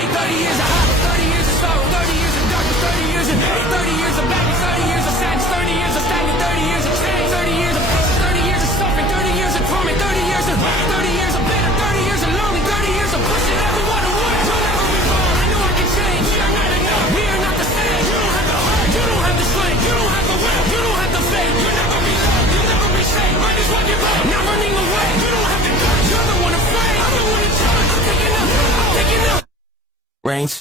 pain. 30 years of hot, 30 years of sorrow, 30 years of darkness, 30 years of hate, 30 years of madness, 30 years of sadness, 30 years of stagnant, 30 years of change, 30 years of patience, 30 years of suffering, 30 years of torment, 30 years of 30 years of bitter, 30 years of lonely, 30 years of pushing everyone away. You'll never be wrong. I know I can change. We are not enough. We are not the same. You don't have the heart. You don't have the strength. You don't have the will. You don't have the faith. You'll never be loved. You'll never be safe. Might as well give up. Not running away. You don't have the guts. You're the one afraid. I'm the one in charge. I'm taking up. I'm taking up. Reigns.